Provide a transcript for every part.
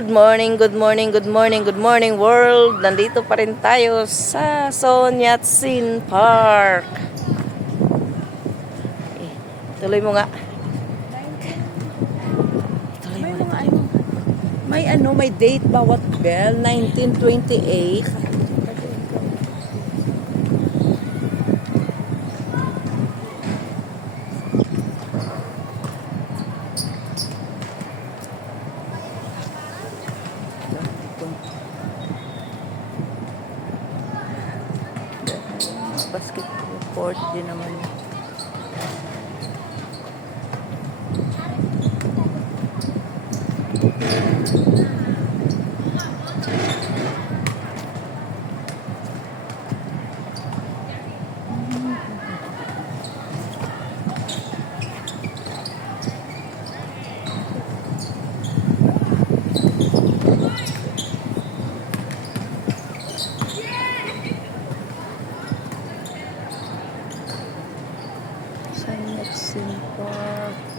Good morning, good morning, good morning, good morning world. Nandito pa rin tayo sa Son Yat-sen Park. Eh, tuloy mo nga. Tuloy May mo. mga may date bawat bell, 1928. Basketball court din naman. Son Yat-sen Park.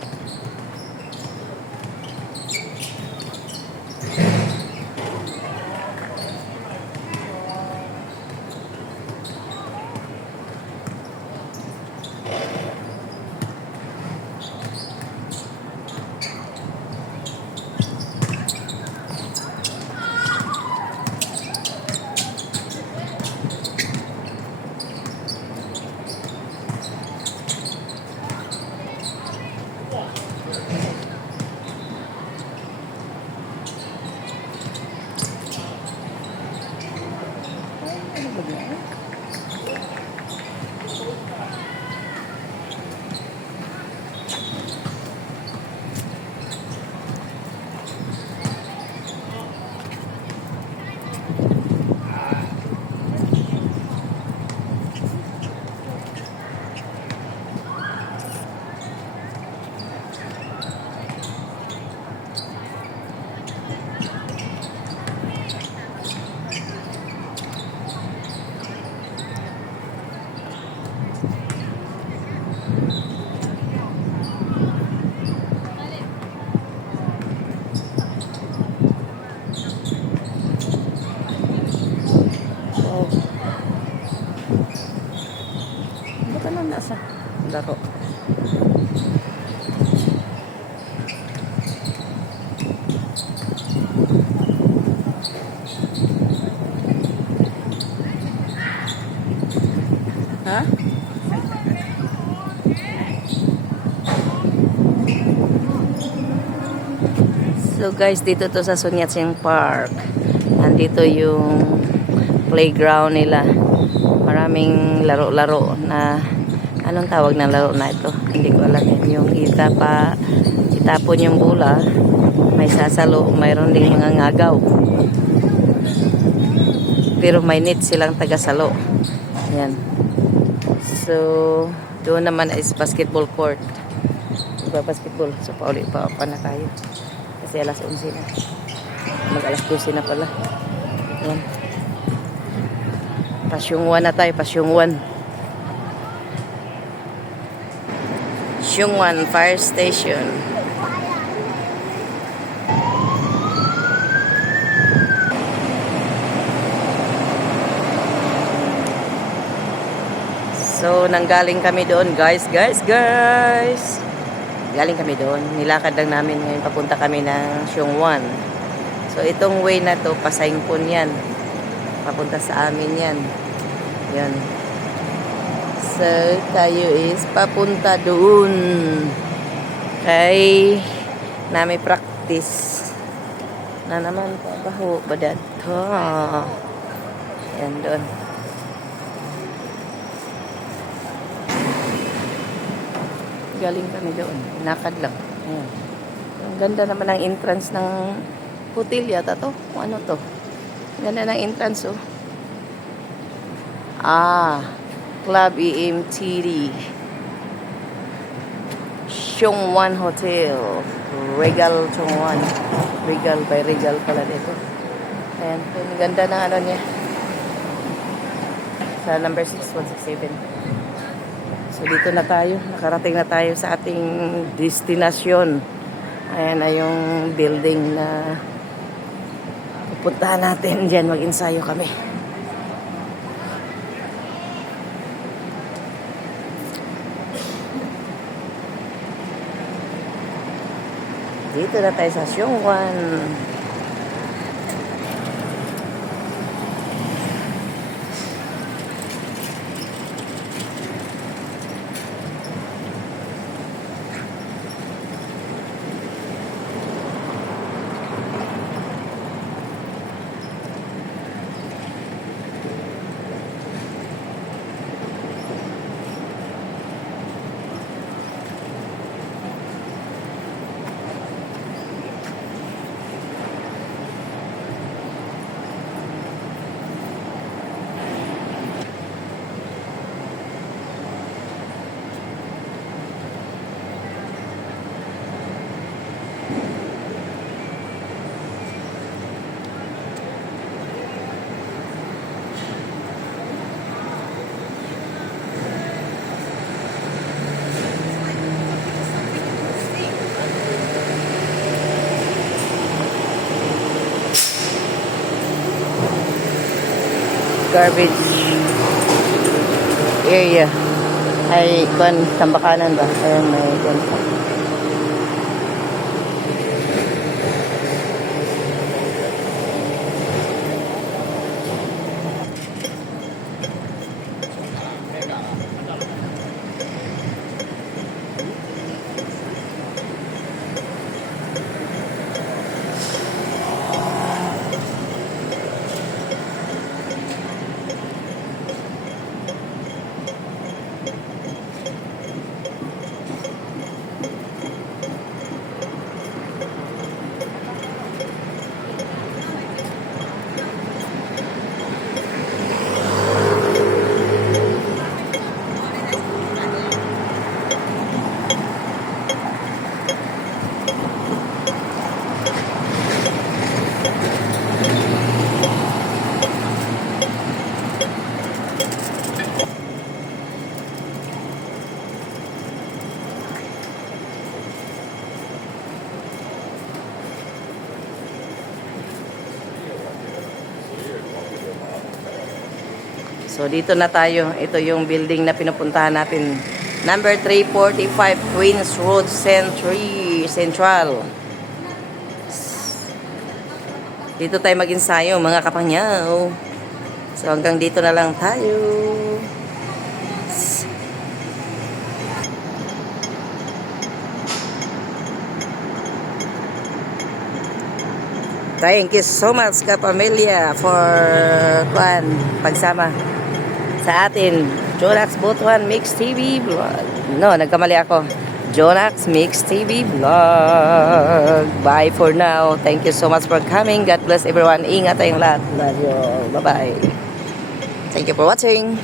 Oh, Ba't anong nasa laro? Ha? so guys, dito to sa Son Yat-sen Park. Nandito yung playground nila. Maraming laro-laro na anong tawag ng laro na ito? Hindi ko alam yun. Yung itapon yung bola, may sasalo, mayroon ding mga ngagaw. Pero may net silang tagasalo. Yan. So, doon naman is basketball court. Diba basketball? So, pauli pa na tayo. Kasi alas 11 na. Mag-alas 12 na pala. Yan. Pasyong 1 na tayo. Pasyong 1. Pasyong 1 Fire Station. So, nanggaling kami doon, guys. Galing kami doon. Nilakad lang namin ngayon. Papunta kami ng Seongwon. So, itong way na to, Pasaingpon yan. Papunta sa amin yan. Yan. So, tayo is papunta doon. Kay namin practice. Na naman, pabaho, badad. Yan doon. Galing kami doon. Nakad lang. Ayan. Ang ganda naman ng entrance ng hotel yata to. Kung ano to. Ang ganda ng entrance oh. Club EMTD. Seongwon Hotel. Regal Seongwon. Regal by Regal pala dito. Ayan. Ang ganda ng ano niya. Sa number 6167. So, dito na tayo. Nakarating na tayo sa ating destinasyon. Ayan na yung building na Puntahan natin dyan, mag-ensayo kami. Dito na tayo sa Xiongwan. Garbage area. Ay, kuan, tambakanan ba? Ayun, may kuan pa. So, dito na tayo. Ito yung building na pinupuntahan natin. Number 345 Queens Road Central. Dito tayo mag-ensayo, mga kapangyaw. So, hanggang dito na lang tayo. Thank you so much, kapamilya, for pagsama sa atin. Jonax Butuan Mix TV Vlog. No, nagkamali ako. Jonax Mix TV Vlog. Bye for now. Thank you so much for coming. God bless everyone. Ingat tayong lahat. Love you all. Bye-bye. Thank you for watching.